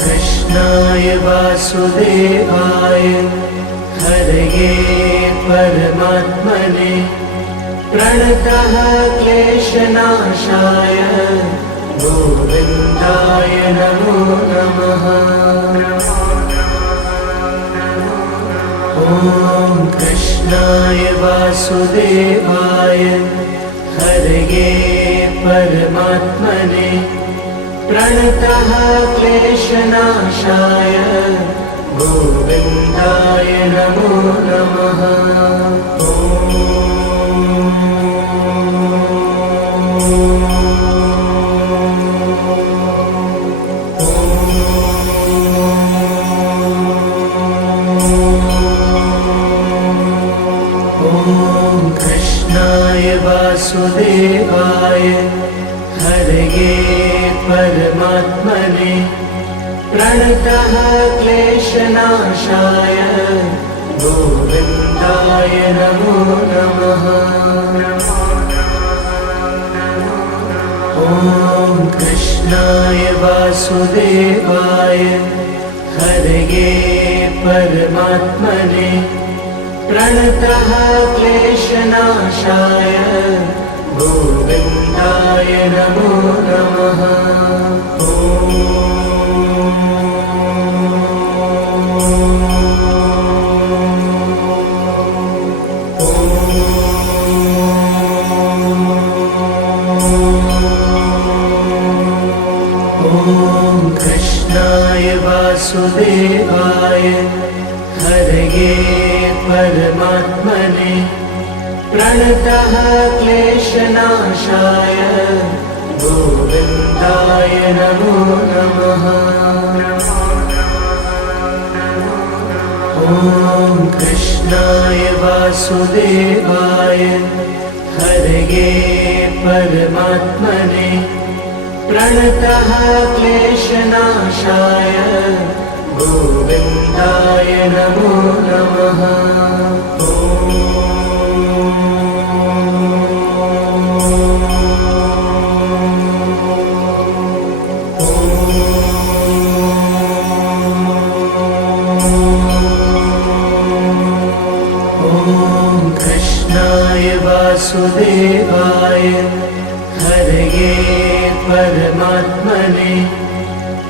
कृष्णाय वासुदेवाय हरये परमात्मने प्रणतः क्लेशनाशाय गोविन्दाय नमो नमः। ॐ कृष्णाय वासुदेवाय हरये परमात्मने प्रणतः क्लेशनाशाय गोविन्दाय नमो नमः। ॐ कृष्णाय वासुदेवाय हरये परमात्मने प्रणतः क्लेशनाशाय गोविन्दाय नमो नमः। ॐ कृष्णाय वासुदेवाय हरये परमात्मने प्रणतः क्लेशनाशाय गोविन्दाय नमो नमः। ॐ कृष्णाय वासुदेवाय हरये परमात्मने प्रणतः क्लेशनाशाय गोविन्दाय नमो नमः। ॐ कृष्णाय वासुदेवाय हरये परमात्मने प्रणतः क्लेशनाशाय गोविन्दाय नमो नमः। ॐ कृष्णाय वासुदेवाय हरये परमात्मने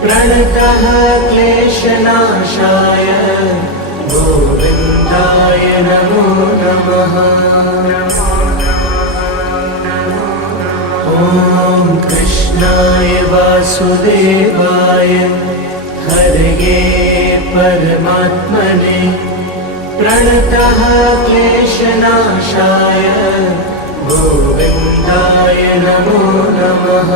प्रणतः क्लेशनाशाय गोविन्दाय नमो नमः। ॐ कृष्णाय वासुदेवाय हरये परमात्मने प्रणतः क्लेशनाशाय गोविन्दाय नमो नमः।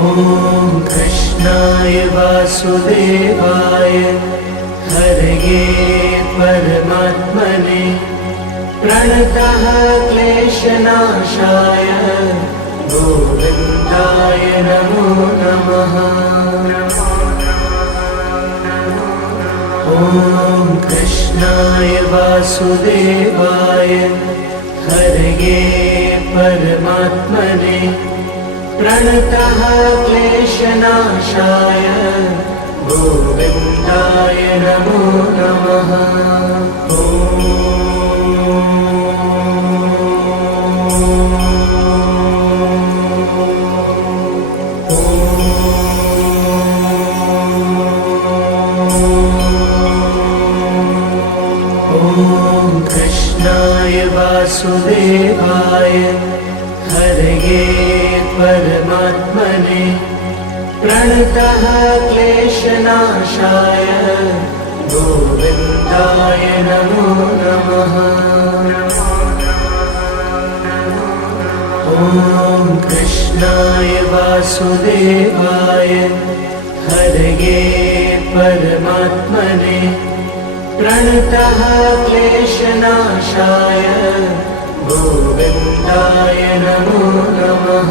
ॐ कृष्णाय वासुदेवाय हरये परमात्मने प्रणतः क्लेशनाशाय गोविन्दाय नमो नमः। ॐ कृष्णाय वासुदेवाय हरये परमात्मने प्रणतः क्लेशनाशाय गोविन्दाय नमो नमः। ॐ कृष्णाय वासुदेवाय हरये परमात्मने प्रणतः क्लेशनाशाय गोविन्दाय नमो नमः। ॐ कृष्णाय वासुदेवाय हरये परमात्मने प्रणतः क्लेशनाशाय गोविन्दाय नमो नमः।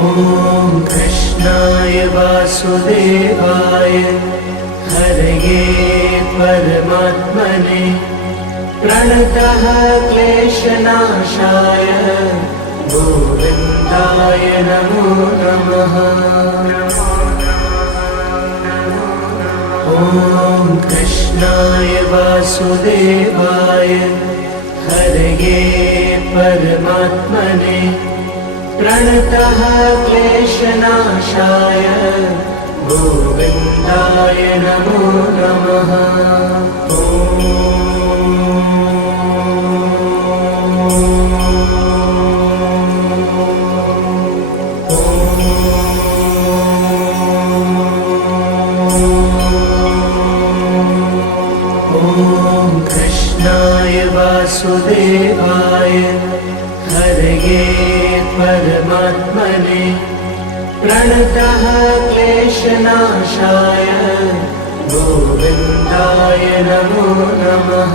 ॐ कृष्णाय वासुदेवाय हरये परमात्मने प्रणतः क्लेशनाशाय गोविन्दाय नमो नमः। ॐ कृष्णाय वासुदेवाय हरये परमात्मने प्रणतः क्लेशनाशाय गोविन्दाय नमो नमः। ॐ कृष्णाय वासुदेवाय हरये परमात्मने प्रणतः क्लेशनाशाय गोविन्दाय नमो नमः।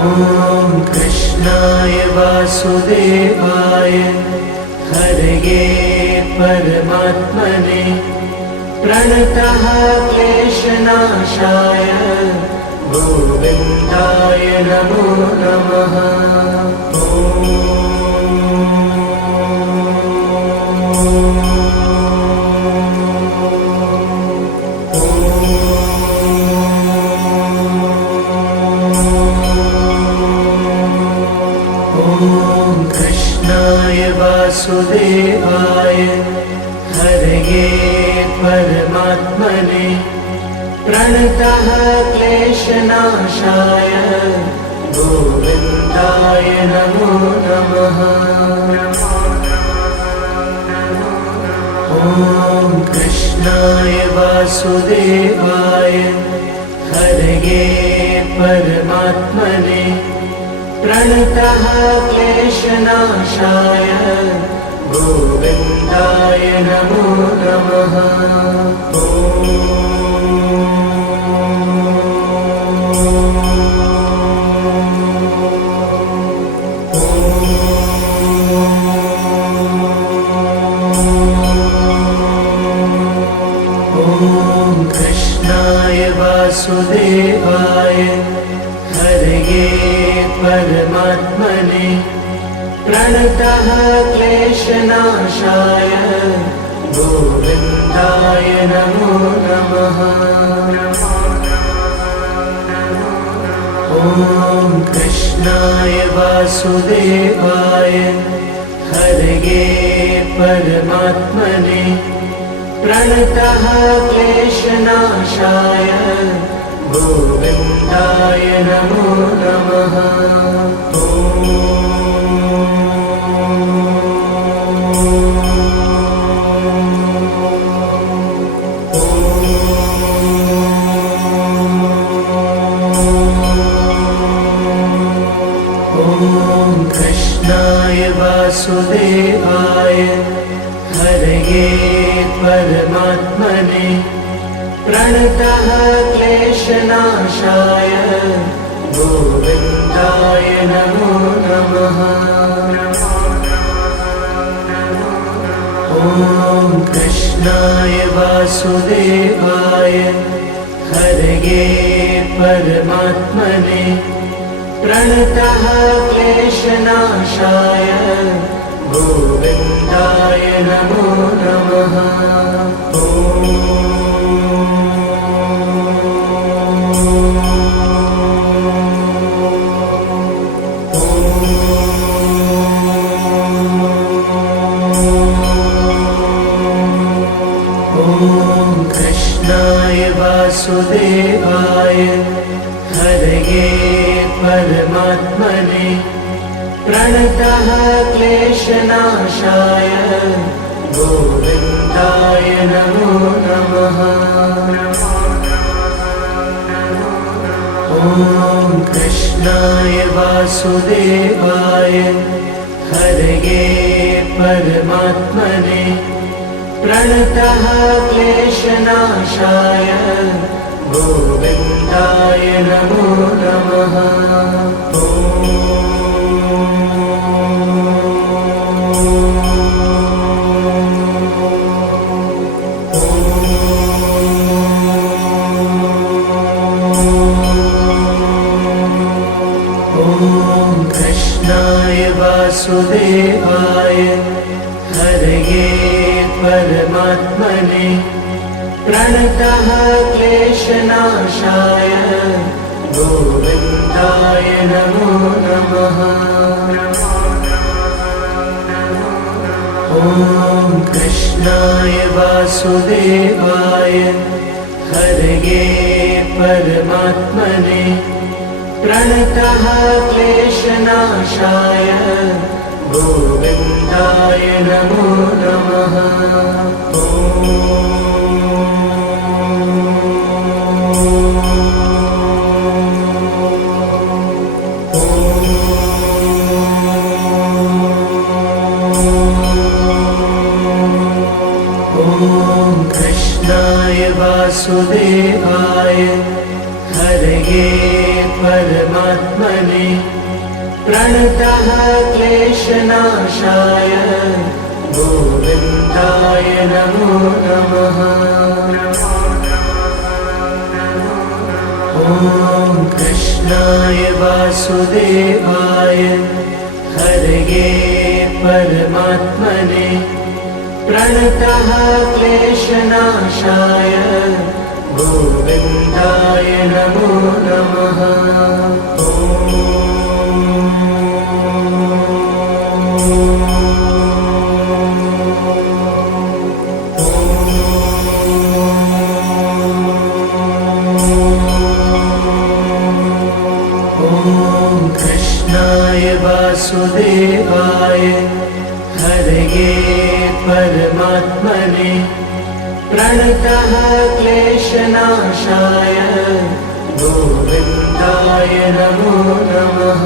ॐ कृष्णाय वासुदेवाय हरये परमात्मने प्रणतः क्लेशनाशाय गोविन्दाय नमो नमः। ॐ कृष्णाय वासुदेवाय हरये परमात्मने प्रणतः क्लेशनाशाय गोविन्दाय नमो नमः। ॐ कृष्णाय वासुदेवाय हरये परमात्मने प्रणतः क्लेशनाशाय गोविन्दाय नमो नमः। ॐ कृष्णाय वासुदेवाय हरये परमात्मने प्रणतः क्लेशनाशाय गोविन्दाय नमो नमः। ॐ कृष्णाय वासुदेवाय हरये परमात्मने प्रणतः क्लेशनाशाय गोविन्दाय नमो नमः। ॐ कृष्णाय वासुदेवाय हरये परमात्मने प्रणतः क्लेशनाशाय गोविन्दाय नमो नमः। ॐ कृष्णाय वासुदेवाय हरये परमात्मने प्रणतः क्लेशनाशाय गोविन्दाय नमो नमः। ॐ कृष्णाय वासुदेवाय हरये परमात्मने प्रणतः क्लेशनाशाय गोविन्दाय नमो नमः। ॐ कृष्णाय वासुदेवाय हरये परमात्मने प्रणतः क्लेशनाशाय गोविन्दाय नमो नमः। ॐ कृष्णाय वासुदेवाय हरये परमात्मने प्रणतः क्लेशनाशाय गोविन्दाय नमो नमः। ॐ कृष्णाय वासुदेवाय हरये परमात्मने प्रणतः क्लेशनाशाय गोविन्दाय नमो नमः। ॐ कृष्णाय वासुदेवाय हरये परमात्मने प्रणतः क्लेशनाशाय गोविन्दाय नमो नमः। ॐ कृष्णाय वासुदेवाय हरये परमात्मने प्रणतः क्लेशनाशाय गोविन्दाय नमो नमः। ॐ कृष्णाय वासुदेवाय हरये परमात्मने प्रणतः क्लेशनाशाय गोविन्दाय नमो नमः।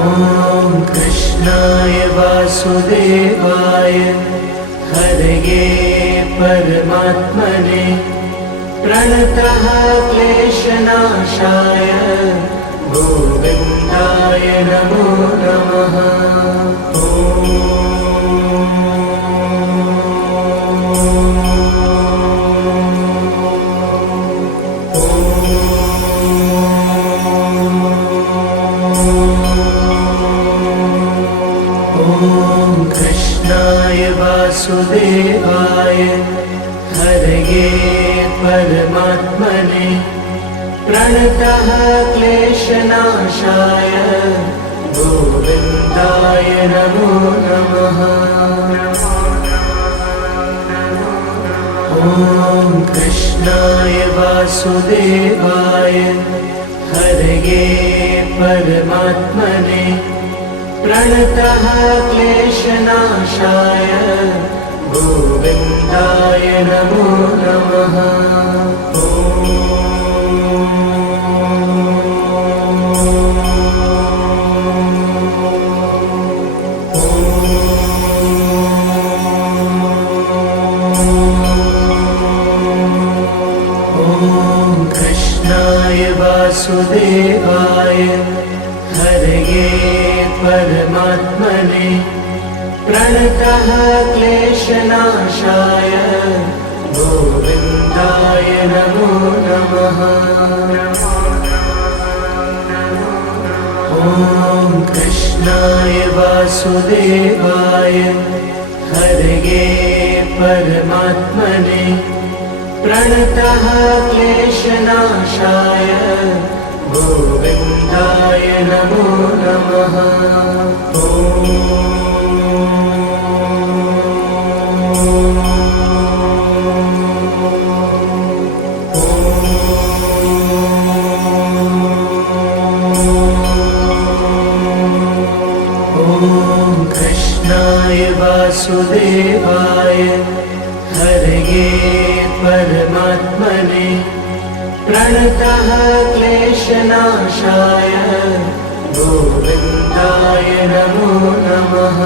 ॐ कृष्णाय वासुदेवाय हरये परमात्मने प्रणतः क्लेशनाशाय गोविन्दाय नमो नमः। ॐ कृष्णाय वासुदेवाय हरये परमात्मने प्रणतः क्लेशनाशाय गोविन्दाय नमो नमः। ॐ कृष्णाय वासुदेवाय हरये परमात्मने प्रणतः क्लेशनाशाय गोविन्दाय नमो नमः। ॐ कृष्णाय वासुदेवाय हरये परमात्मने प्रणतः क्लेशनाशाय गोविन्दाय नमो नमः। ॐ कृष्णाय वासुदेवाय हरये परमात्मने प्रणतः क्लेशनाशाय गोविन्दाय नमो नमः। ॐ कृष्णाय वासुदेवाय हरये परमात्मने प्रणतः क्लेशनाशाय गोविन्दाय नमो नमः।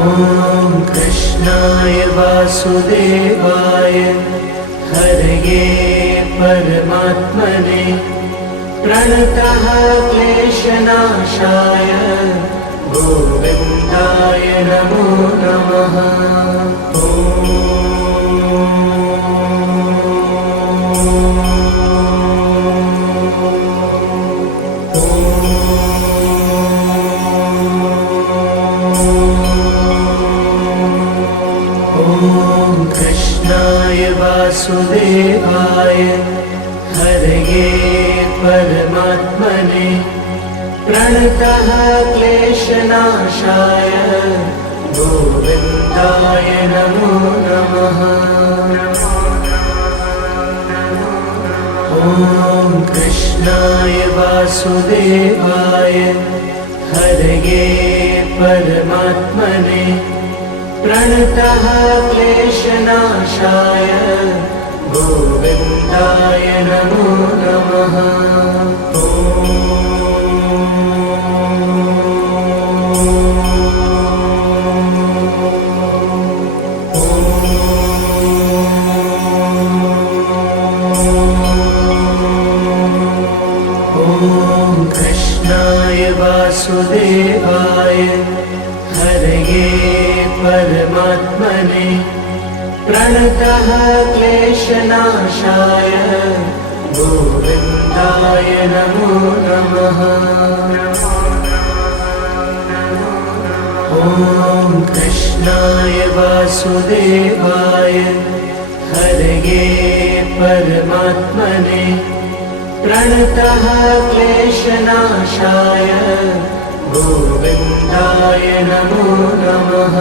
ॐ कृष्णाय वासुदेवाय हरये परमात्मने प्रणतः क्लेशनाशाय गोविन्दाय नमो नमः। ॐ कृष्णाय वासुदेवाय हरये परमात्मने प्रणतः क्लेशनाशाय गोविन्दाय नमो नमः। ॐ कृष्णाय वासुदेवाय हरये परमात्मने प्रणतः क्लेशनाशाय गोविन्दाय नमो नमः। ॐ कृष्णाय वासुदेवाय हरये परमात्मने प्रणतः क्लेशनाशाय गोविन्दाय नमो नमः। ॐ कृष्णाय वासुदेवाय हरये परमात्मने प्रणतः क्लेशनाशाय गोविन्दाय नमो नमः।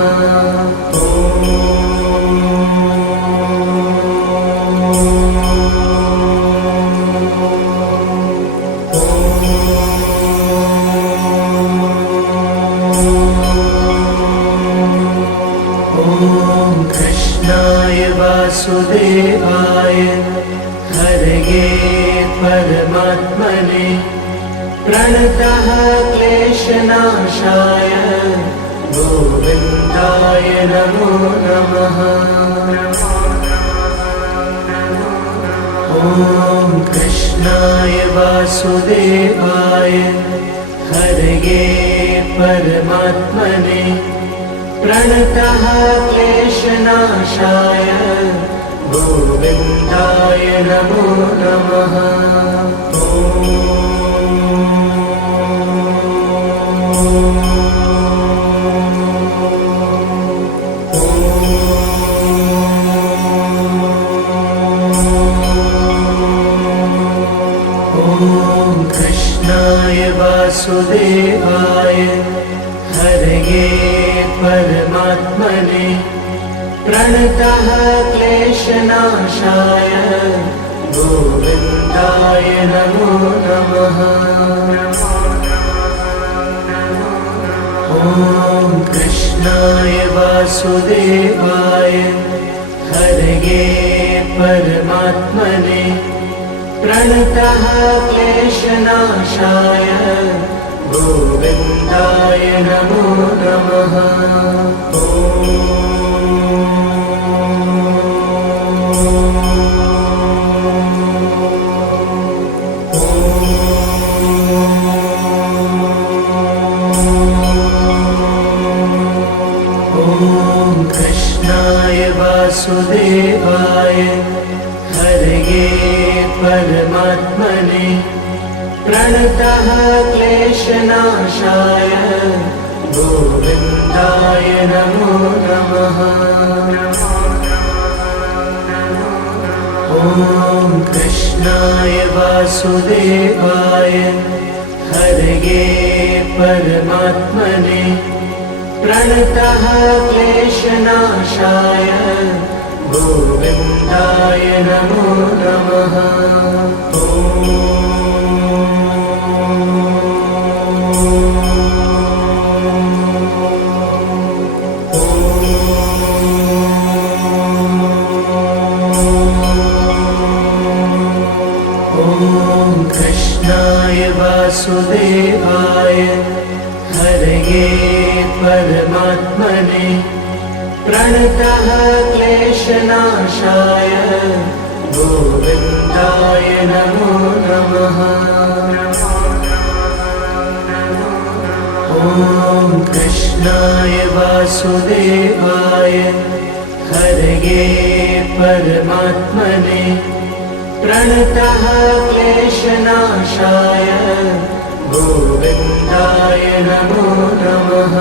ॐ कृष्णाय वासुदेवाय हरये परमात्मने प्रणतः क्लेशनाशाय गोविन्दाय नमो नमः। ॐ कृष्णाय वासुदेवाय हरये परमात्मने प्रणतः क्लेशनाशाय गोविन्दाय नमो नमः। ॐ कृष्णाय वासुदेवाय हरये परमात्मने प्रणतः क्लेशनाशाय गोविन्दाय नमो नमः। ॐ कृष्णाय वासुदेवाय हरये परमात्मने प्रणतः क्लेशनाशाय गोविन्दाय नमो नमः। ॐ कृष्णाय वासुदेवाय हरये परमात्मने प्रणतः क्लेशनाशाय गोविन्दाय नमो नमः। ॐ कृष्णाय वासुदेवाय हरये परमात्मने प्रणतः क्लेशनाशाय गोविन्दाय नमो नमः। ॐ कृष्णाय वासुदेवाय हरये परमात्मने प्रणतः क्लेशनाशाय गोविन्दाय नमो नमः। ॐ कृष्णाय वासुदेवाय हरये परमात्मने प्रणतः क्लेशनाशाय गोविन्दाय नमो नमः।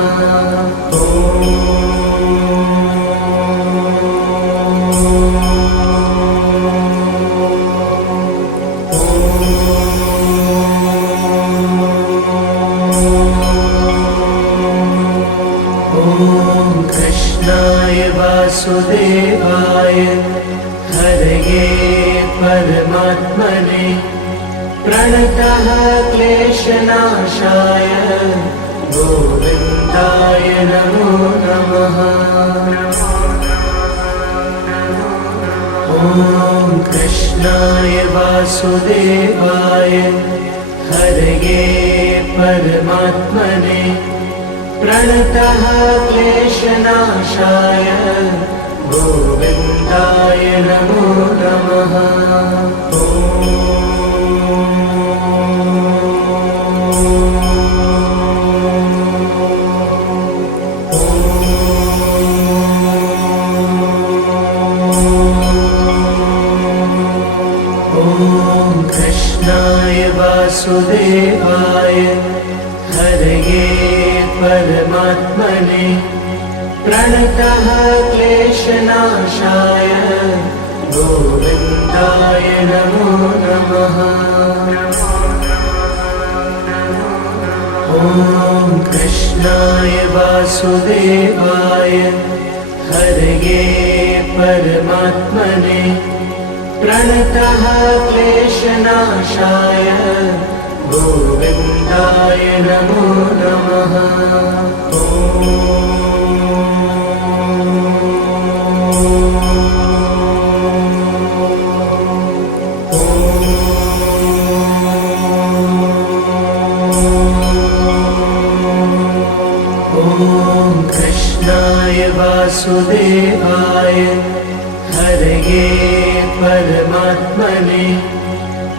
कृष्णाय वासुदेवाय हरये परमात्मने प्रणतः क्लेशनाशाय गोविन्दाय नमो नमः। ॐ कृष्णाय वासुदेवाय हरये परमात्मने प्रणतः क्लेशनाशाय गोविन्दाय नमो नमः। ॐ कृष्णाय वासुदेवाय हरये परमात्मने प्रणतः क्लेशनाशाय गोविन्दाय नमो नमः। ॐ कृष्णाय वासुदेवाय हरये परमात्मने प्रणतः क्लेशनाशाय गोविन्दाय नमो नमः। ॐ कृष्णाय वासुदेवाय हरये परमात्मने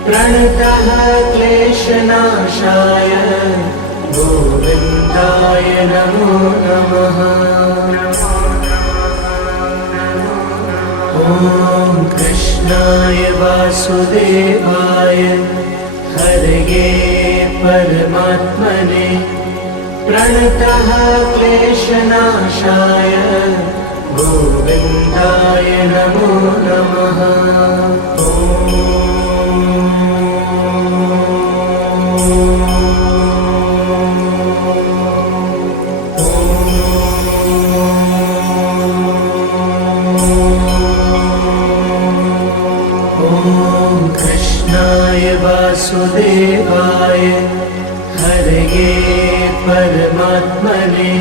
प्रणतः क्लेशनाशाय गोविन्दाय नमो नमः। ॐ कृष्णाय वासुदेवाय हरये परमात्मने प्रणतः क्लेशनाशाय गोविन्दाय नमो नमः। कृष्णाय वासुदेवाय हरये परमात्मने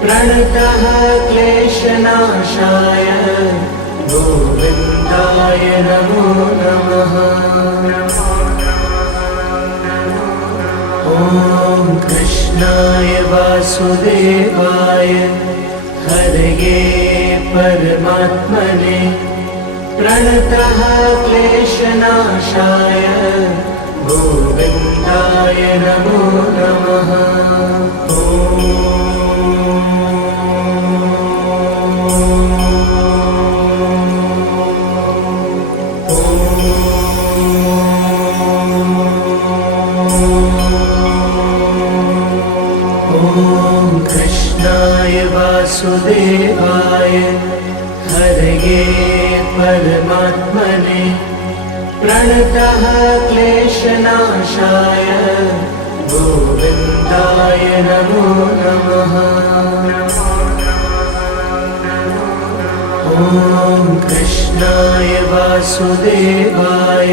प्रणतः क्लेशनाशाय गोविन्दाय नमो नमः। ॐ कृष्णाय वासुदेवाय हरये परमात्मने प्रणतः क्लेशनाशाय गोविन्दाय नमो नमः। कृष्णाय वासुदेवाय हरये परमात्मने प्रणतः क्लेशनाशाय गोविन्दाय नमो नमः। ॐ कृष्णाय वासुदेवाय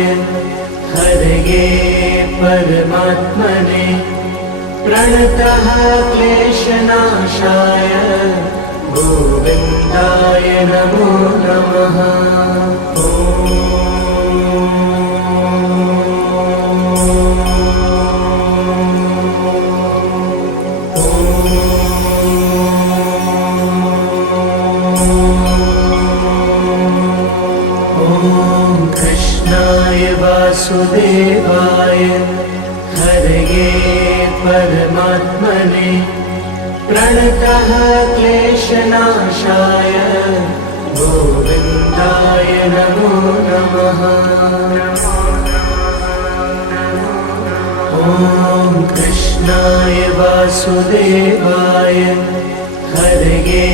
हरये परमात्मने प्रणतः क्लेशनाशाय गोविन्दाय नमो नमः। ॐ कृष्णाय वासुदेवाय हरये परमात्मने प्रणतः क्लेशनाशाय गोविन्दाय नमो नमः। ॐ कृष्णाय वासुदेवाय हरये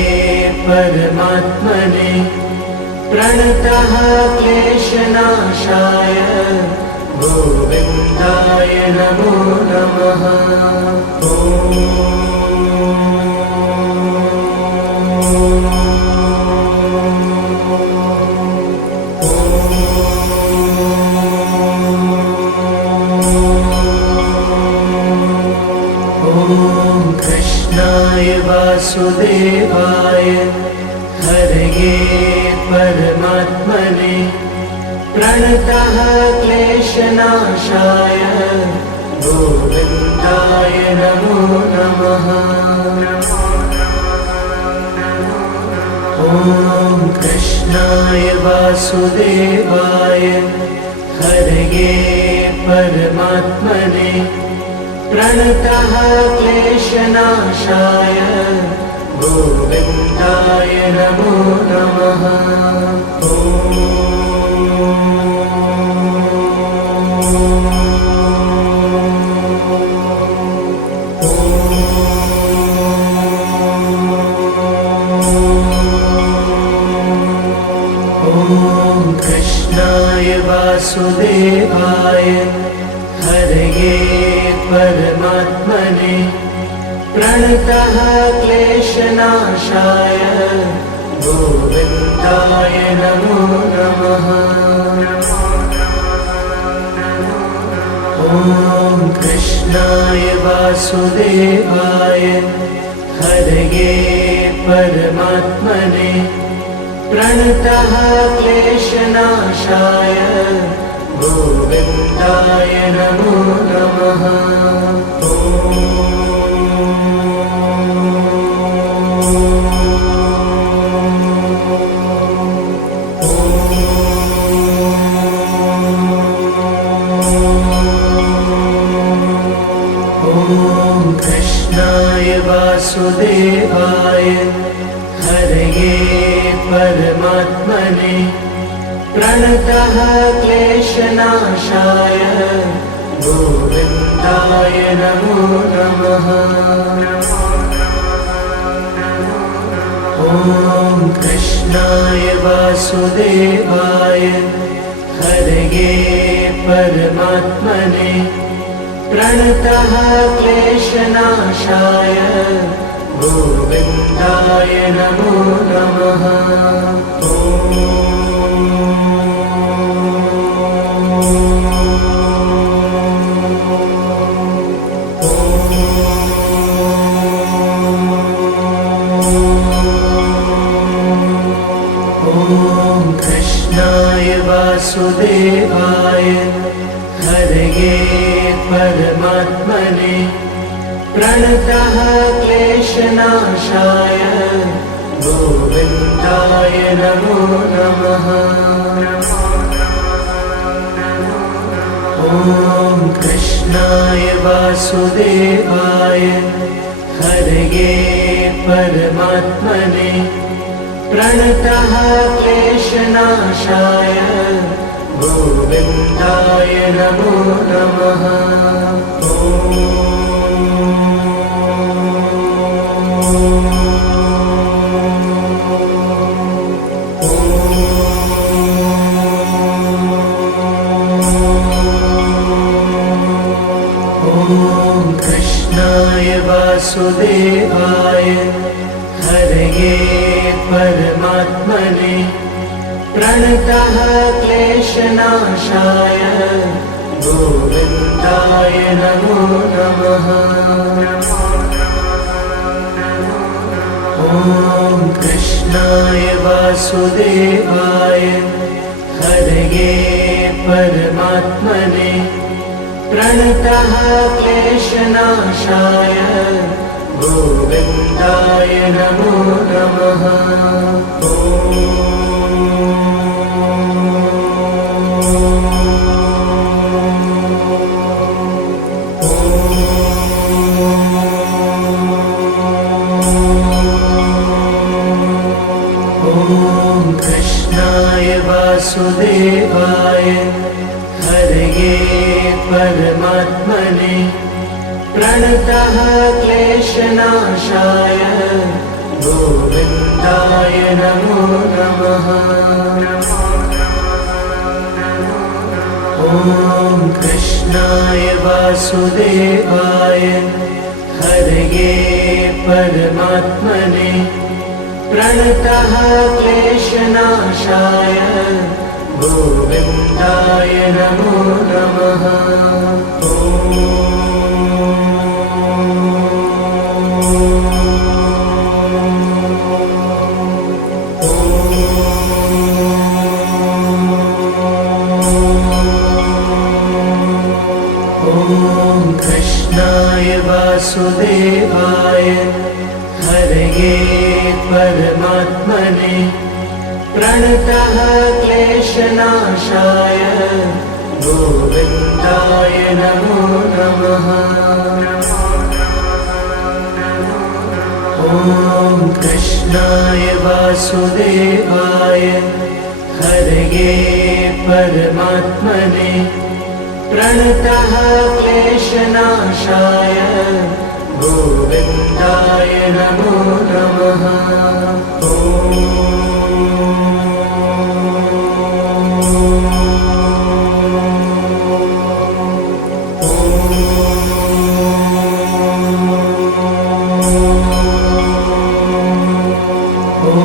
परमात्मने प्रणतः क्लेशनाशाय गोविन्दाय नमो नमः। कृष्णाय वासुदेवाय हरये परमात्मने प्रणतः क्लेशनाशाय गोविन्दाय नमो नमः। ॐ कृष्णाय वासुदेवाय हरये परमात्मने प्रणतः क्लेशनाशाय गोविन्दाय नमो नमः। कृष्णाय वासुदेवाय हरये परमात्मने प्रणतः क्लेशनाशाय गोविन्दाय नमो नमः। ॐ कृष्णाय वासुदेवाय हरये परमात्मने प्रणतः क्लेशनाशाय गोविन्दाय नमो नमः। कृष्णाय वासुदेवाय हरये परमात्मने प्रणतः क्लेशनाशाय गोविन्दाय नमो नमः। ॐ कृष्णाय वासुदेवाय हरये परमात्मने प्रणतः क्लेशनाशाय गोविन्दाय नमो नमः। कृष्णाय वासुदेवाय हरये परमात्मने प्रणतः क्लेशनाशाय गोविन्दाय नमो नमः। ॐ कृष्णाय वासुदेवाय हरये परमात्मने प्रणतः क्लेशनाशाय गोविन्दाय नमो नमः। कृष्णाय वासुदेवाय हरये परमात्मने प्रणतः क्लेशनाशाय गोविन्दाय नमो नमः। ॐ कृष्णाय वासुदेवाय हरये परमात्मने प्रणतः क्लेशनाशाय गोविन्दाय नमो नमः। ॐ हरये परमात्मने प्रणतः क्लेशनाशाय गोविन्दाय नमो नमः। ॐ कृष्णाय वासुदेवाय हरये परमात्मने प्रणतः क्लेशनाशाय गोविन्दाय नमो नमः। ॐ कृष्णाय वासुदेवाय हरये परमात्मने प्रणतः क्लेशनाशाय गोविन्दाय नमो नमः। ॐ कृष्णाय वासुदेवाय हरये परमात्मने प्रणतः क्लेशनाशाय गोविन्दाय नमो नमः। ॐ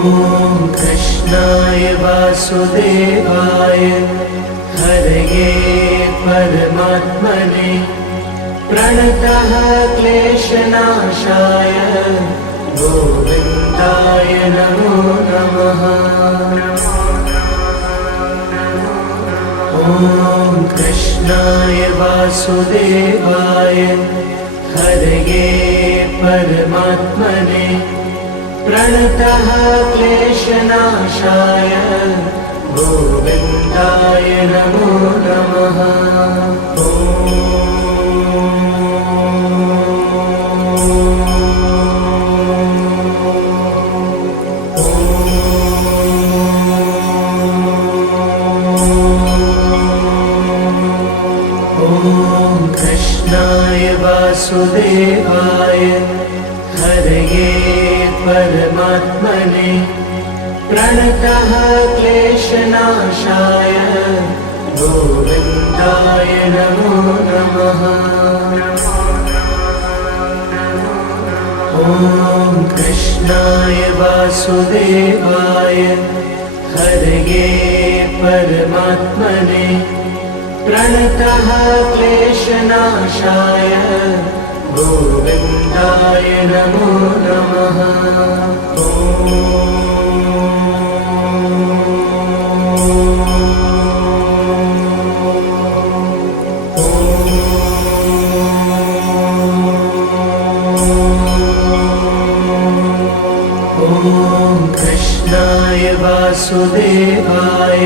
कृष्णाय वासुदेवाय हरये परमात्मने प्रणतः क्लेशनाशाय गोविन्दाय नमो नमः। ॐ कृष्णाय वासुदेवाय हरये परमात्मने प्रणतः क्लेशनाशाय गोविन्दाय नमो नमः। ॐ कृष्णाय वासुदेवाय हरये परमात्मने प्रणतः क्लेशनाशाय गोविन्दाय नमो नमः। ॐ कृष्णाय वासुदेवाय हरये परमात्मने प्रणतः क्लेशनाशाय गोविन्दाय नमो नमः। ॐ कृष्णाय वासुदेवाय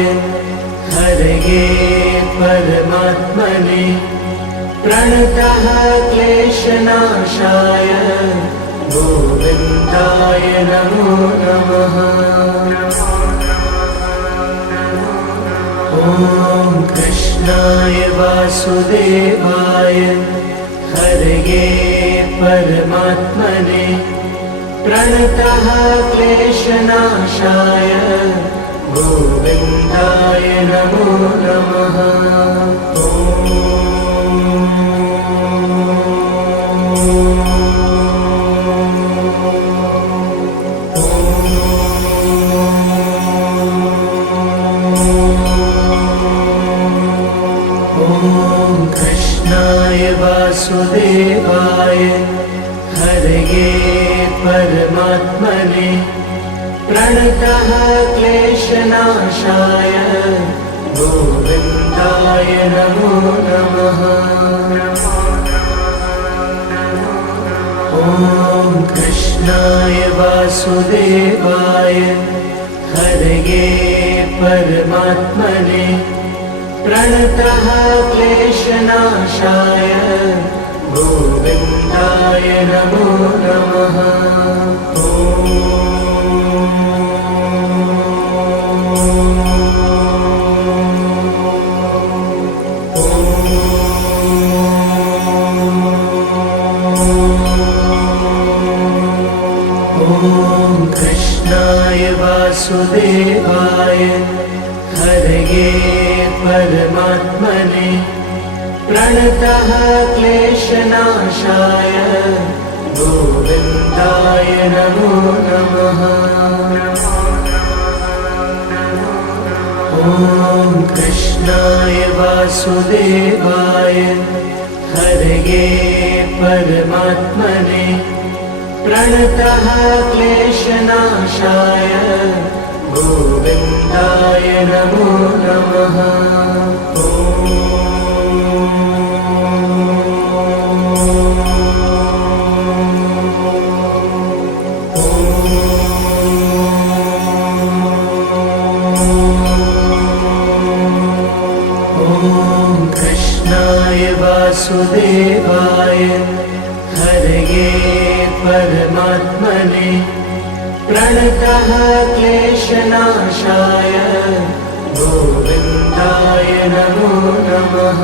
हरये परमात्मने प्रणतः क्लेशनाशाय गोविन्दाय नमो नमः। ॐ कृष्णाय वासुदेवाय हरये परमात्मने प्रणतः क्लेशनाशाय गोविन्दाय नमो नमः। ॐ कृष्णाय वासुदेवाय हरये परमात्मने प्रणतः क्लेशनाशाय गोविन्दाय नमो नमः। ॐ कृष्णाय वासुदेवाय हरये परमात्मने प्रणतः क्लेशनाशाय गोविन्दाय नमो नमः। ॐ वासुदेवाय हरये परमात्मने प्रणतः क्लेशनाशाय गोविन्दाय नमो नमः। ॐ कृष्णाय वासुदेवाय हरये परमात्मने प्रणतः क्लेशनाशाय गोविन्दाय नमो नमः। वासुदेवाय हरये परमात्मने प्रणतः क्लेशनाशाय गोविन्दाय नमो नमः।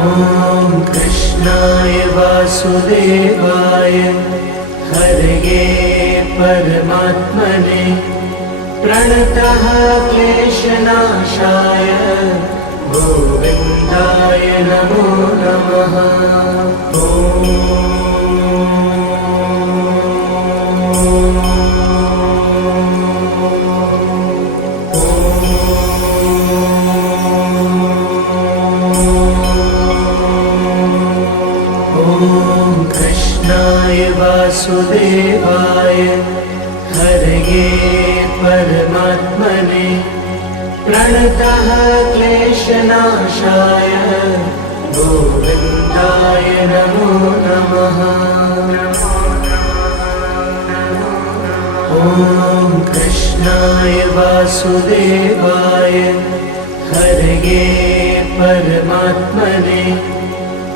ॐ कृष्णाय वासुदेवाय हरये परमात्मने प्रणतः क्लेशनाशाय गोविन्दाय नमो नमः। ॐ कृष्णाय वासुदेवाय हरये परमात्मने प्रणतः क्लेशनाशाय गोविन्दाय नमो नमः। ॐ कृष्णाय वासुदेवाय हरये परमात्मने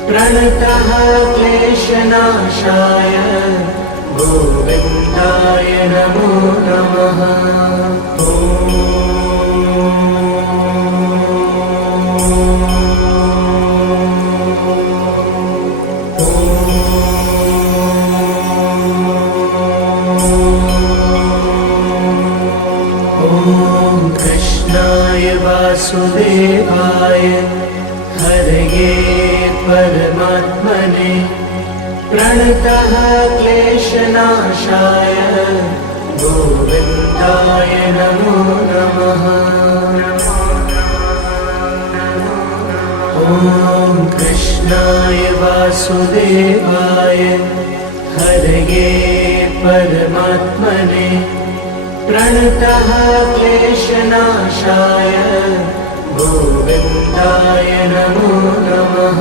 प्रणतः क्लेशनाशाय गोविन्दाय नमो नमः। कृष्णाय वासुदेवाय हरये परमात्मने प्रणतः क्लेशनाशाय गोविन्दाय नमो नमः। ॐ कृष्णाय वासुदेवाय हरये परमात्मने प्रणतः क्लेशनाशाय गोविन्दाय नमो नमः।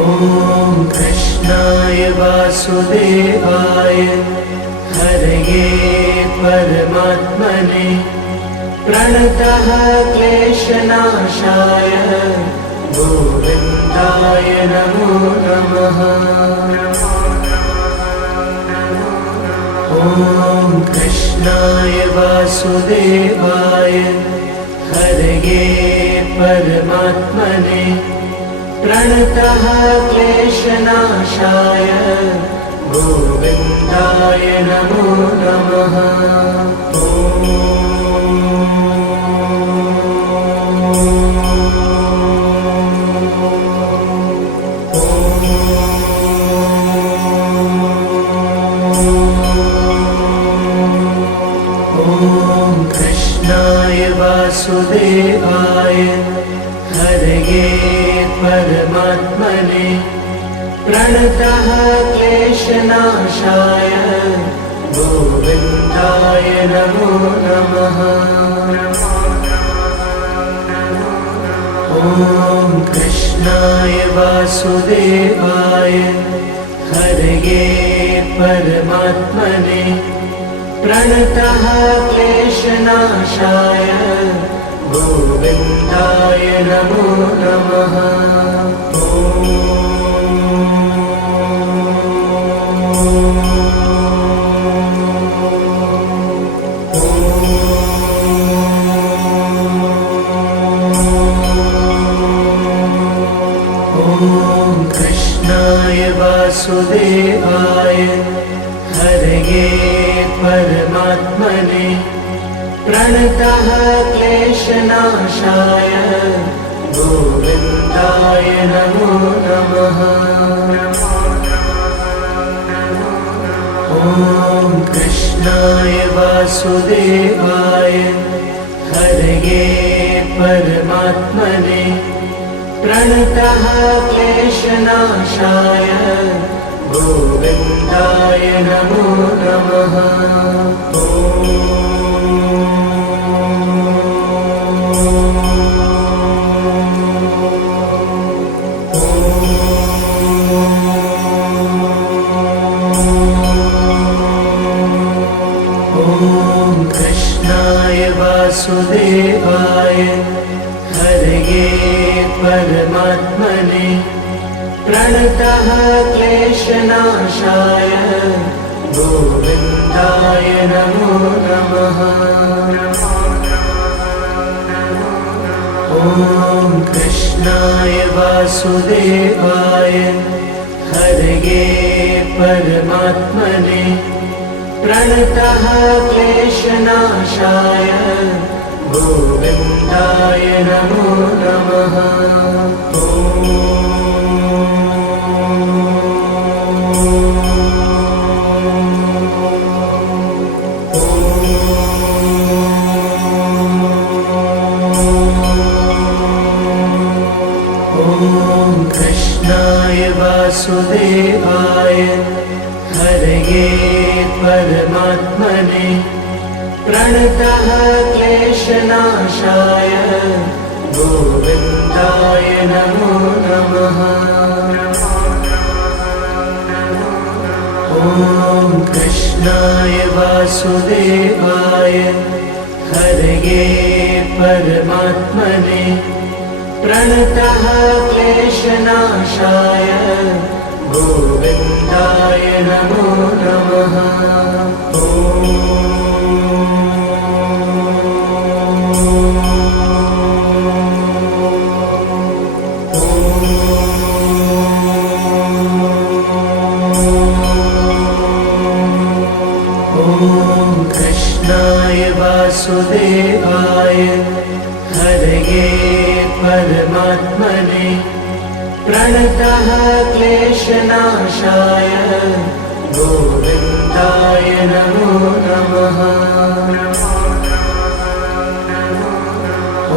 ॐ कृष्णाय वासुदेवाय हरये परमात्मने प्रणतः क्लेशनाशाय गोविन्दाय नमो नमः। ॐ कृष्णाय वासुदेवाय हरये परमात्मने प्रणतः क्लेशनाशाय गोविन्दाय नमो नमः। ॐ कृष्णाय वासुदेवाय हरये परमात्मने प्रणतः क्लेशनाशाय गोविन्दाय नमो नमः। ॐ कृष्णाय वासुदेवाय हरये परमात्मने प्रणतः क्लेशनाशाय गोविन्दाय नमो नमः। ॐ वासुदेवाय हरये परमात्मने प्रणतः क्लेशनाशाय गोविन्दाय नमो नमः। ॐ कृष्णाय वासुदेवाय हरये परमात्मने प्रणतः क्लेशनाशाय गोविन्दाय नमो नमः। वासुदेवाय हरये परमात्मने प्रणतः क्लेशनाशाय गोविन्दाय नमो नमः। ॐ कृष्णाय वासुदेवाय हरये परमात्मने प्रणतः क्लेशनाशाय गोविन्दाय नमो नमः। ॐ कृष्णाय वासुदेवाय हरये परमात्मने प्रणतः क्लेशनाशाय गोविन्दाय नमो नमः। ॐ कृष्णाय वासुदेवाय हरये परमात्मने प्रणतः क्लेशनाशाय गोविन्दाय नमो नमः। कृष्णाय वासुदेवाय हरये परमात्मने प्रणतः क्लेशनाशाय गोविन्दाय नमो नमः।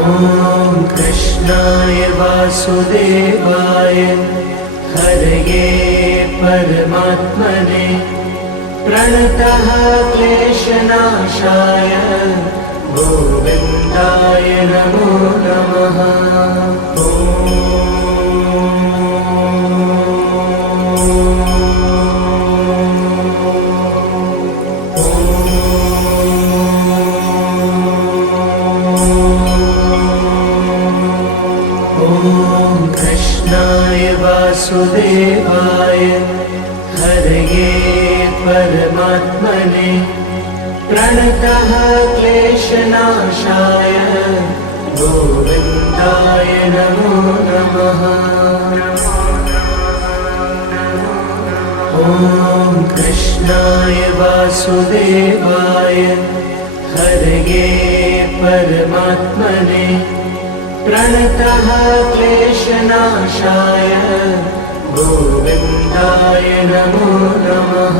ॐ कृष्णाय वासुदेवाय हरये परमात्मने प्रणतः क्लेशनाशाय गोविन्दाय नमो नमः। कृष्णाय वासुदेवाय हरये परमात्मने प्रणतः क्लेशनाशाय गोविन्दाय नमो नमः। ॐ कृष्णाय वासुदेवाय हरये परमात्मने प्रणतः क्लेशनाशाय गोविन्दाय नमो नमः।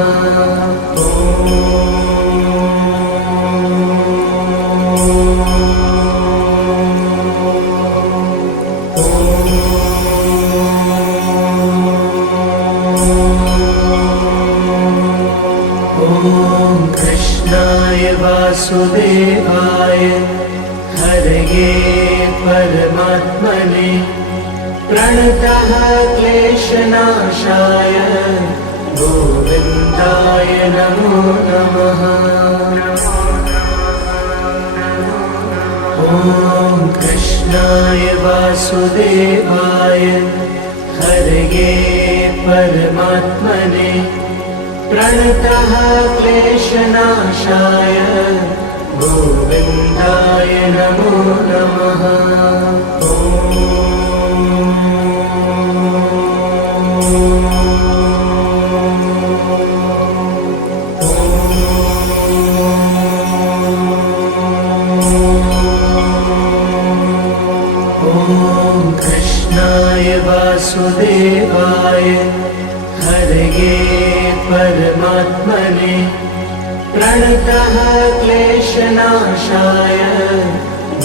कृष्णाय वासुदेवाय हरये परमात्मने प्रणतः क्लेशनाशाय गोविन्दाय नमो नमः। ॐ कृष्णाय वासुदेवाय हरये परमात्मने प्रणतः क्लेशनाशाय गोविन्दाय नमो नमः। ॐ वासुदेवाय हरये परमात्मने प्रणतः क्लेशनाशाय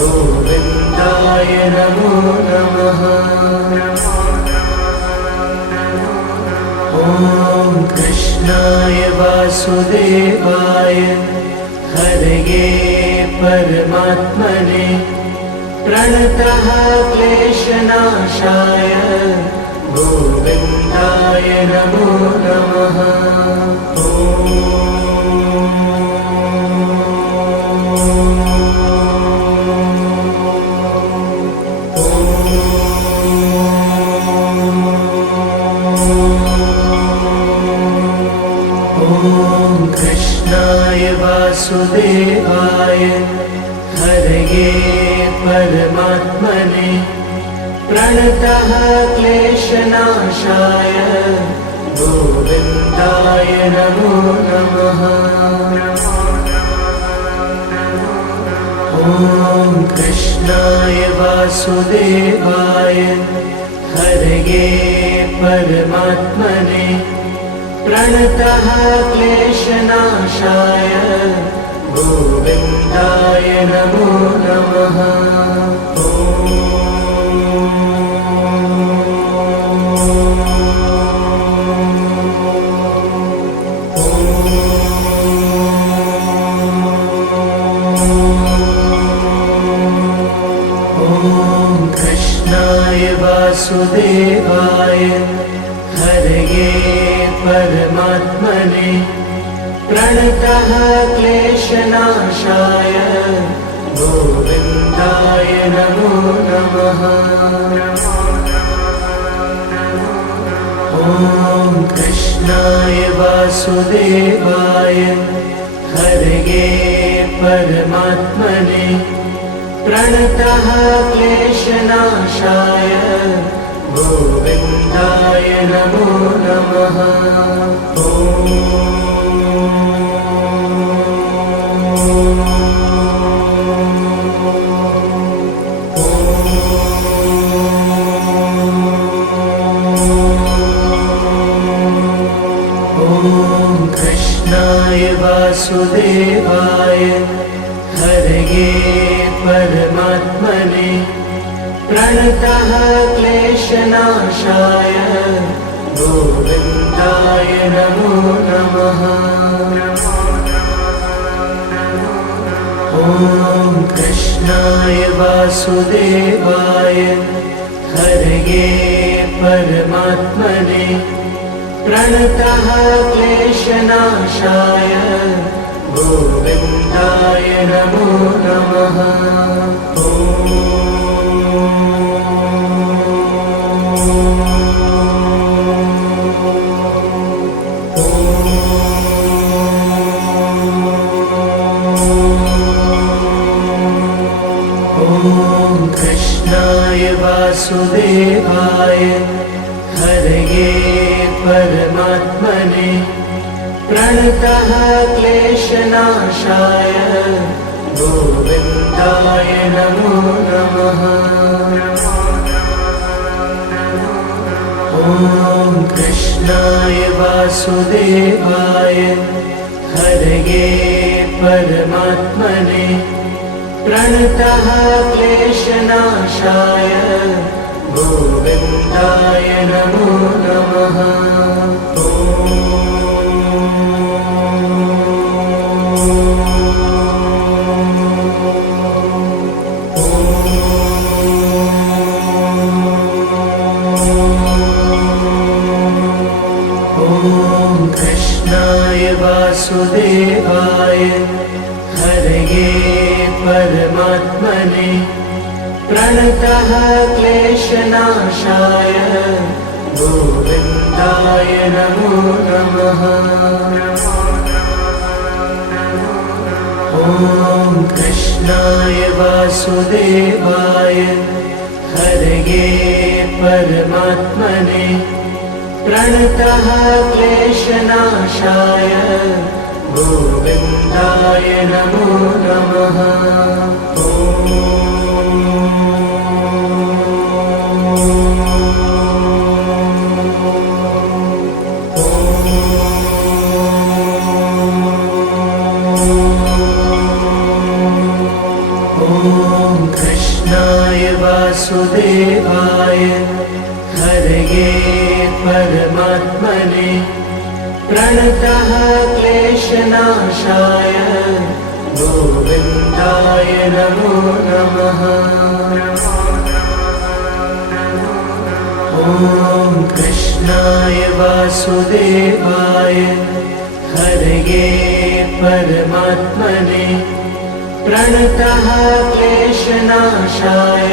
गोविन्दाय नमो नमः। ॐ कृष्णाय वासुदेवाय हरये परमात्मने प्रणतः क्लेशनाशाय गोविन्दाय नमो नमः। ॐ कृष्णाय वासुदेवाय हरये परमात्मने प्रणतः क्लेशनाशाय गोविन्दाय नमो नमः। ॐ कृष्णाय वासुदेवाय हरये परमात्मने प्रणतः क्लेशनाशाय गोविन्दाय नमो नमः। ॐ कृष्णाय वासुदेवाय हरये परमात्मने प्रणतः क्लेशनाशाय गोविन्दाय नमो नमः। ॐ कृष्णाय वासुदेवाय हरये परमात्मने प्रणतः क्लेशनाशाय गोविन्दाय नमो नमः। ॐ कृष्णाय वासुदेवाय हरये परमात्मने प्रणतः क्लेशनाशाय गोविन्दाय नमो नमः। ॐ कृष्णाय वासुदेवाय हरये परमात्मने प्रणतः क्लेशनाशाय गोविन्दाय नमो नमः। ॐ कृष्णाय वासुदेवाय हरये परमात्मने प्रणतः क्लेशनाशाय गोविन्दाय नमो नमः। ॐ कृष्णाय वासुदेवाय हरये परमात्मने प्रणतः क्लेशनाशाय गोविन्दाय नमो नमः। ॐ कृष्णाय वासुदेवाय हरये परमात्मने प्रणतः क्लेशनाशाय गोविन्दाय नमो नमः। ॐ कृष्णाय वासुदेवाय हरये परमात्मने प्रणतः क्लेशनाशाय गोविन्दाय नमो नमः। ॐ कृष्णाय वासुदेवाय हरये परमात्मने प्रणतः क्लेशनाशाय गोविन्दाय नमो नमः। ॐ कृष्णाय वासुदेवाय हरये परमात्मने प्रणतः क्लेशनाशाय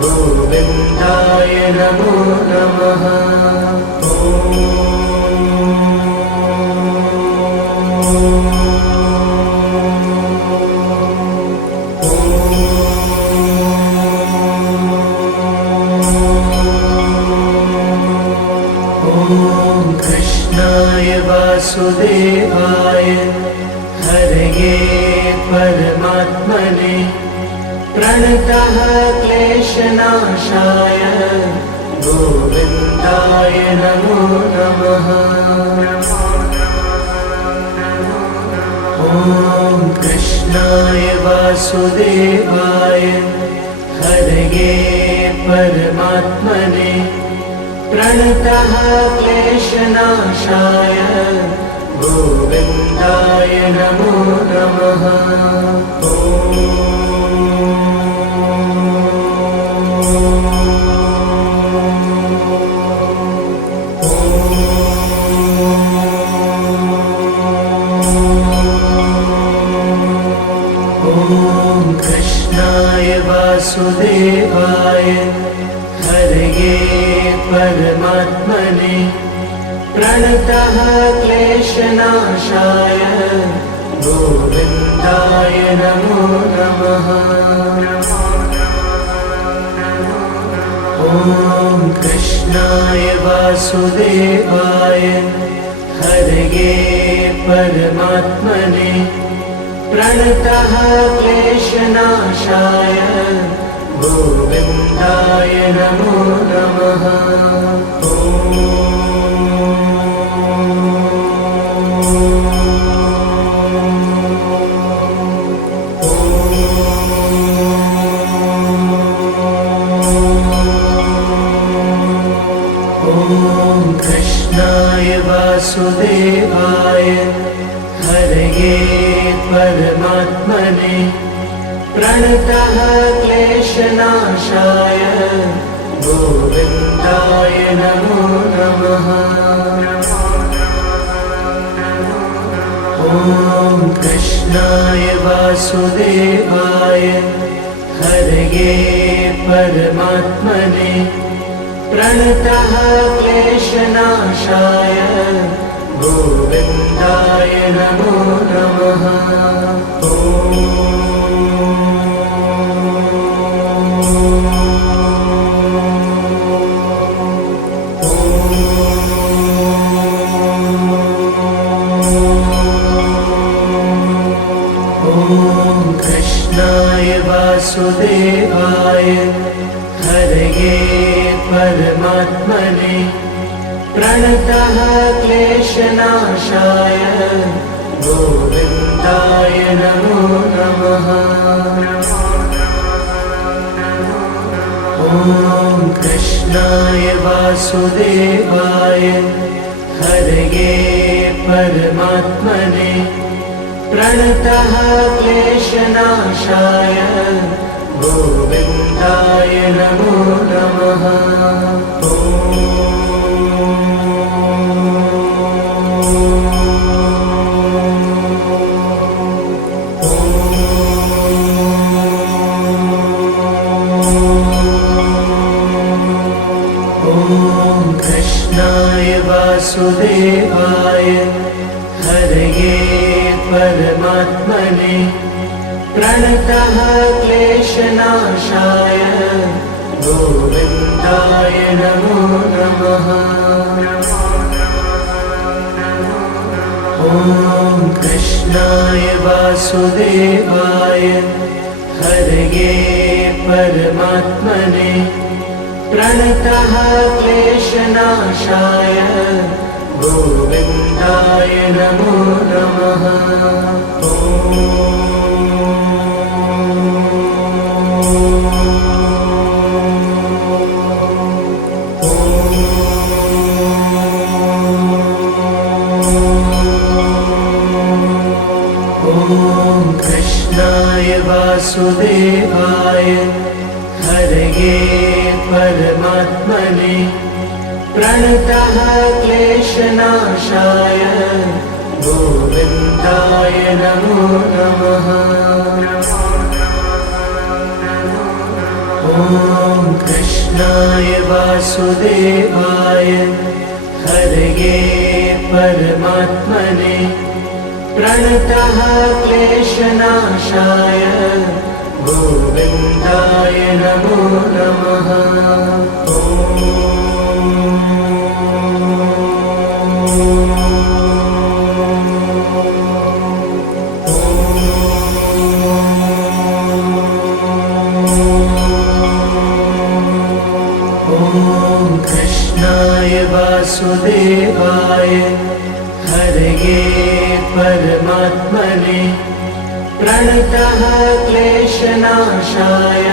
गोविन्दाय नमो नमः। ॐ कृष्णाय वासुदेवाय हरये परमात्मने प्रणतः क्लेशनाशाय गोविन्दाय नमो नमः। ॐ कृष्णाय वासुदेवाय हरये परमात्मने प्रणतः क्लेशनाशाय गोविन्दाय नमो नमः। ॐ कृष्णाय वासुदेवाय हरये परमात्मने प्रणतः क्लेशनाशाय गोविन्दाय नमो नमः। ॐ कृष्णाय वासुदेवाय हरये परमात्मने प्रणतः क्लेशनाशाय गोविन्दाय नमो नमः। ॐ कृष्णाय वासुदेवाय हरये परमात्मने प्रणतः क्लेशनाशाय गोविन्दाय नमो नमः। ॐ कृष्णाय वासुदेवाय हरये परमात्मने प्रणतः क्लेशनाशाय गोविन्दाय नमो नमः। ॐ कृष्णाय वासुदेवाय हरये परमात्मने प्रणतः क्लेशनाशाय गोविन्दाय नमो नमः। ॐ कृष्णाय वासुदेवाय हरये परमात्मने प्रणतः क्लेशनाशाय गोविन्दाय नमो नमः। ॐ कृष्णाय वासुदेवाय हरये परमात्मने प्रणतः क्लेशनाशाय गोविन्दाय नमो नमः। ॐ कृष्णाय वासुदेवाय हरये परमात्मने प्रणतः क्लेशनाशाय गोविन्दाय नमो नमः। ॐ हरये परमात्मने प्रणतः क्लेशनाशाय गोविन्दाय नमो नमः। ॐ कृष्णाय वासुदेवाय हरये परमात्मने प्रणतः क्लेशनाशाय गोविन्दाय नमो नमः। कृष्णाय वासुदेवाय हरये परमात्मने प्रणतः क्लेशनाशाय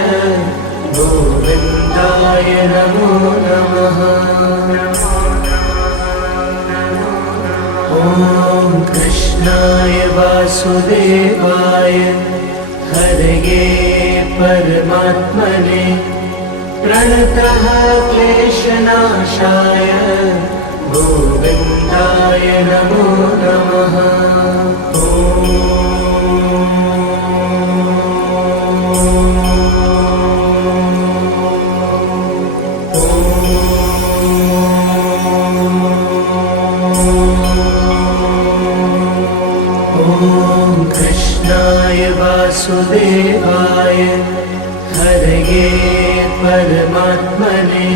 गोविन्दाय नमो नमः। ॐ कृष्णाय वासुदेवाय हरये परमात्मने प्रणतः क्लेशनाशाय गोविन्दाय नमो नमः। ॐ कृष्णाय वासुदेवाय हरये परमात्मने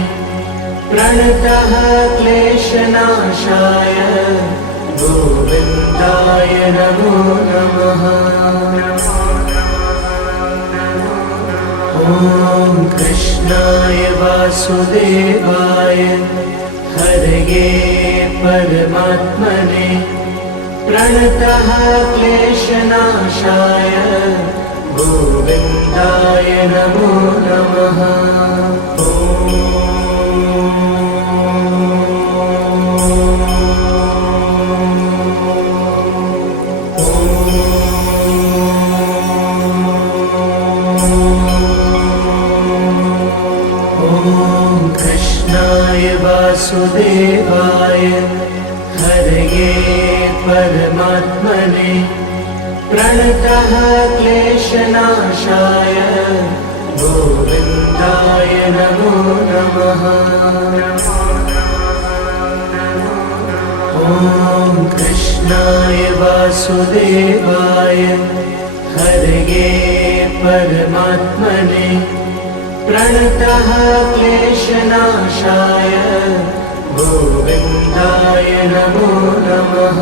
प्रणतः क्लेशनाशाय गोविन्दाय नमो नमः। ॐ कृष्णाय वासुदेवाय हरये परमात्मने प्रणतः क्लेशनाशाय गोविन्दाय नमो नमः। ॐ कृष्णाय वासुदेवाय हरये परमात्मने प्रणतः क्लेशनाशाय गोविन्दाय नमो नमः। ॐ कृष्णाय वासुदेवाय हरये परमात्मने प्रणतः क्लेशनाशाय गोविन्दाय नमो नमः।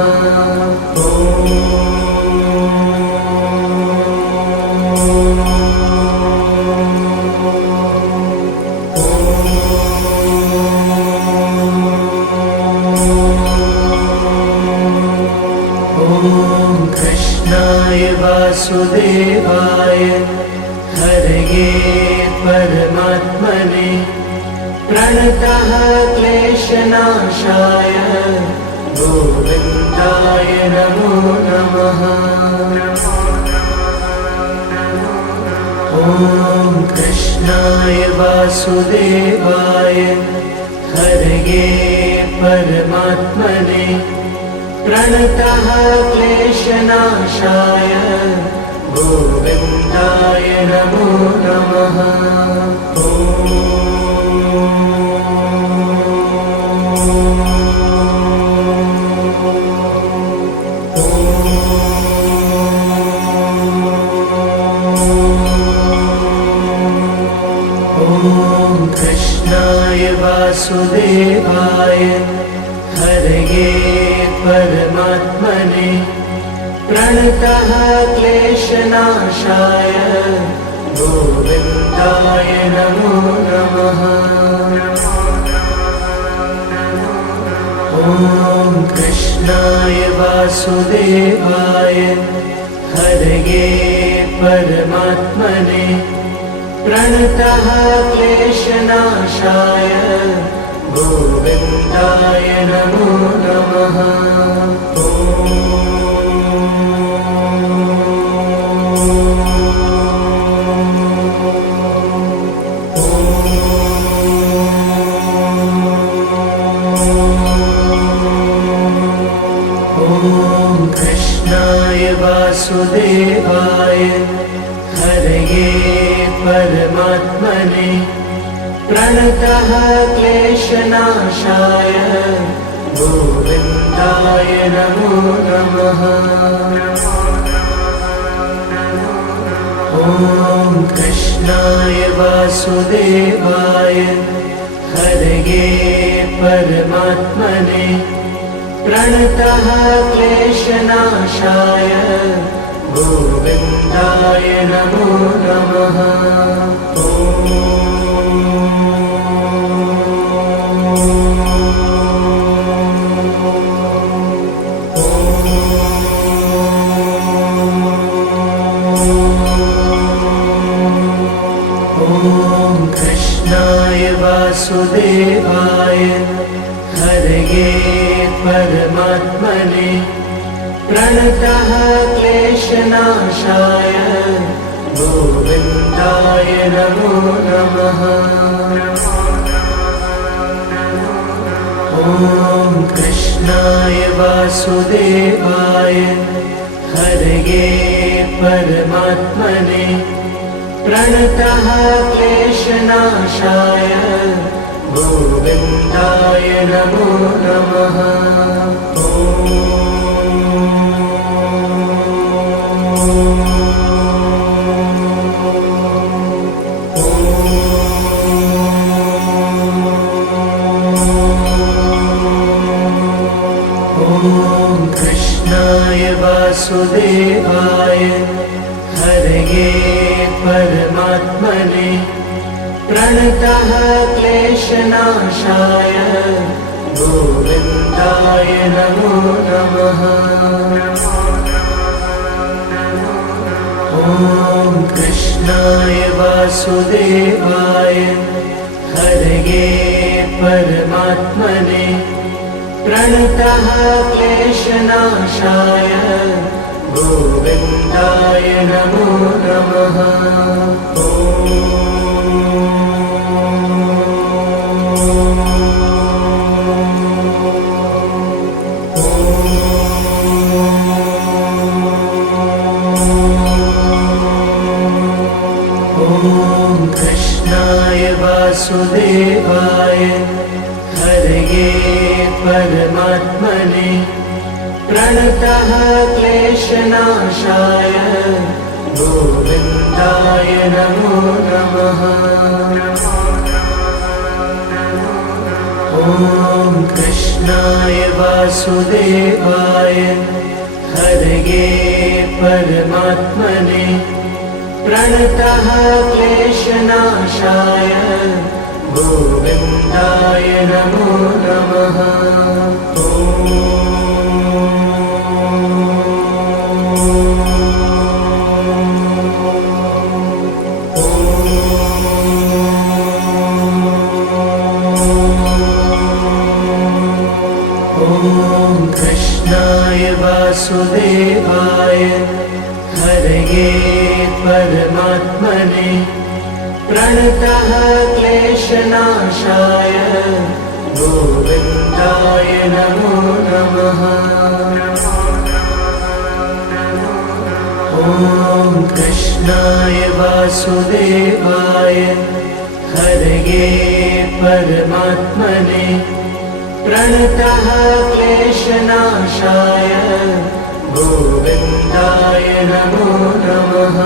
कृष्णाय वासुदेवाय हरये परमात्मने प्रणतः क्लेशनाशाय गोविन्दाय नमो नमः। ॐ कृष्णाय वासुदेवाय हरये परमात्मने प्रणतः क्लेशनाशाय गोविन्दाय नमो नमः। कृष्णाय वासुदेवाय हरये परमात्मने प्रणतः क्लेशनाशाय गोविन्दाय नमो नमः। ॐ कृष्णाय वासुदेवाय हरये परमात्मने प्रणतः क्लेशनाशाय गोविन्दाय नमो नमः। ॐ प्रणतः क्लेशनाशाय गोविन्दाय नमो नमः। ॐ कृष्णाय वासुदेवाय हरये परमात्मने प्रणतः क्लेशनाशाय गोविन्दाय नमो नमः। ॐ कृष्णाय वासुदेवाय हरये परमात्मने प्रणतः क्लेशनाशाय गोविन्दाय नमो नमः। ॐ कृष्णाय वासुदेवाय हरये परमात्मने प्रणतः क्लेशनाशाय गोविन्दाय नमो नमः। ॐ कृष्णाय वासुदेवाय हरये परमात्मने प्रणतः क्लेशनाशाय गोविन्दाय नमो नमः। ॐ कृष्णाय वासुदेवाय हरये परमात्मने प्रणतः क्लेशनाशाय गोविन्दाय नमो नमः। ॐ कृष्णाय वासुदेवाय हरये परमात्मने प्रणतः क्लेशनाशाय गोविन्दाय नमो नमः। ॐ कृष्णाय वासुदेवाय हरये परमात्मने प्रणतः क्लेशनाशाय गोविन्दाय नमो नमः। ॐ कृष्णाय वासुदेवाय हरये परमात्मने प्रणतः क्लेशनाशाय गोविन्दाय नमो नमः। ॐ कृष्णाय वासुदेवाय हरये परमात्मने प्रणतः क्लेशनाशाय गोविन्दाय नमो नमः।